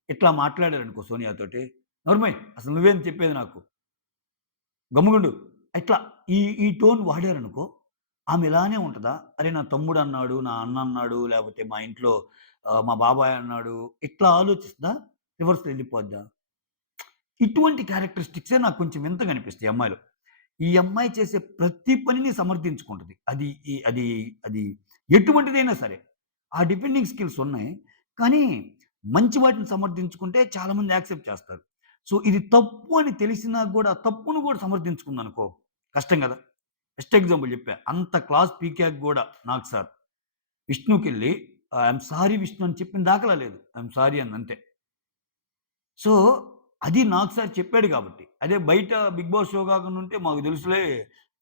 ఇట్లా మాట్లాడారనుకో సోనియాతోటి, "నోర్మూయ్! అసలు నువ్వేంది చెప్పేది నాకు? గమ్ముగుండు." ఇట్లా ఈ టోన్ వాడారనుకో, ఆమె ఇలానే ఉంటదా? అరే! నా తమ్ముడన్నాడు, నా అన్న అన్నాడు, లేపోతే మా ఇంట్లో మా బాబాయ్ అన్నాడు, ఇట్లా ఆలోచిస్తదా? రివర్స్‌లో ఎళ్ళిపోద్దా? ఇటువంటి క్యారెక్టరిస్టిక్సే నాకు కొంచెం వింతగా అనిపిస్తాయి ఈ అమ్మాయిలో. ఈ అమ్మాయి చేసే ప్రతి పనిని సమర్థించుకుంటది. అది అది ఎటువంటిదైనా సరే. ఆ డిఫెండింగ్ స్కిల్స్ ఉన్నాయి. కానీ మంచి వాటిని సమర్థించుకుంటే చాలామంది యాక్సెప్ట్ చేస్తారు. సో, ఇది తప్పు అని తెలిసినా గూడా తప్పును గూడా సమర్థించుకుందనుకో కష్టం గదా! బెస్ట్ ఎగ్జాంపుల్ జెప్పా. అంత క్లాస్ పీకాక గూడా నాకు సార్ విష్ణుకెళ్ళి ఐయామ్ సారీ విష్ణు అని చెప్పిన దాఖలా లేదు. I'm sorry అందంతే. సో, అది నాకు సార్ చెప్పాడు గాబట్టి. అదే బయట 'బిగ్ బాస్' షో గాకుండా ఉంటే మాకు తెలుసులే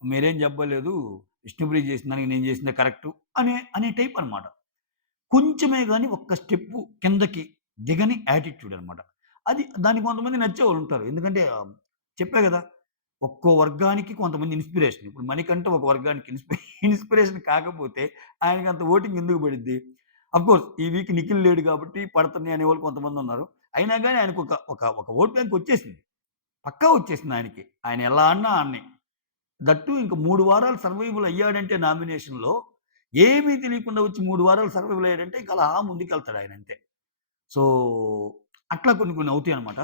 మీరేం జెప్పలేదు. విష్ణుప్రియ చేసిన దానికి నేను చేసిందే కరెక్టు అనే టైప్ అనమాట. కొంచెమే గాని ఒక్క స్టెప్పు కిందకి దిగని యాటిట్యూడ్ అనమాట. దానికి కొంతమంది నచ్చేవాళ్ళుంటారు. ఎందుకంటే చెప్పా గదా! ఒక్కో వర్గానికి కొంతమంది ఇన్‌స్పిరేషన్. ఇప్పుడు 'మణికంఠ' ఒక వర్గానికి ఇన్‌స్పిరేషన్ కాకపోతే ఆయనకంత ఓటింగ్ ఎందుకు పడిద్ది? అఫ్‌కోర్స్ ఈ వీక్ నిఖిల్ లేడు గాబట్టి పడతన్నాయి అనేవాళ్ళు కొంతమందున్నారు. అయినా గాని ఆయనకొక ఒక ఒక ఒక ఓట్ బ్యాంక్ వచ్చేసింది. పక్కా వచ్చేసింది ఆయనకి. ఆయన ఎలా ఆడినా ఆడని. దట్టు ఇంక 3 వారాలు సర్వైవల్ అయ్యాడంటే నామినేషన్‌లో ఏమీ తెలియకుండా వచ్చి 3 వారాలు సర్వైవల్ అయ్యాడంటే ఇంక అలా ముందుకెళ్తాడు ఆయనంతే. సో, అట్లా కొన్ని కొన్ని అవుతాయన్నమాట.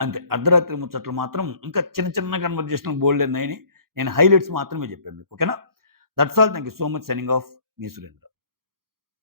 అంతే. అర్ధరాత్రి ముచ్చట్లు మాత్రం ఇంకా చిన్న చిన్న కన్వర్జేషన్‌లు బోలెడన్నయిని. నేను హైలైట్స్ మాత్రమే చెప్పాను మీకు. ఓకేనా? That's all. Thank you so much. Signing off. Me Surendra.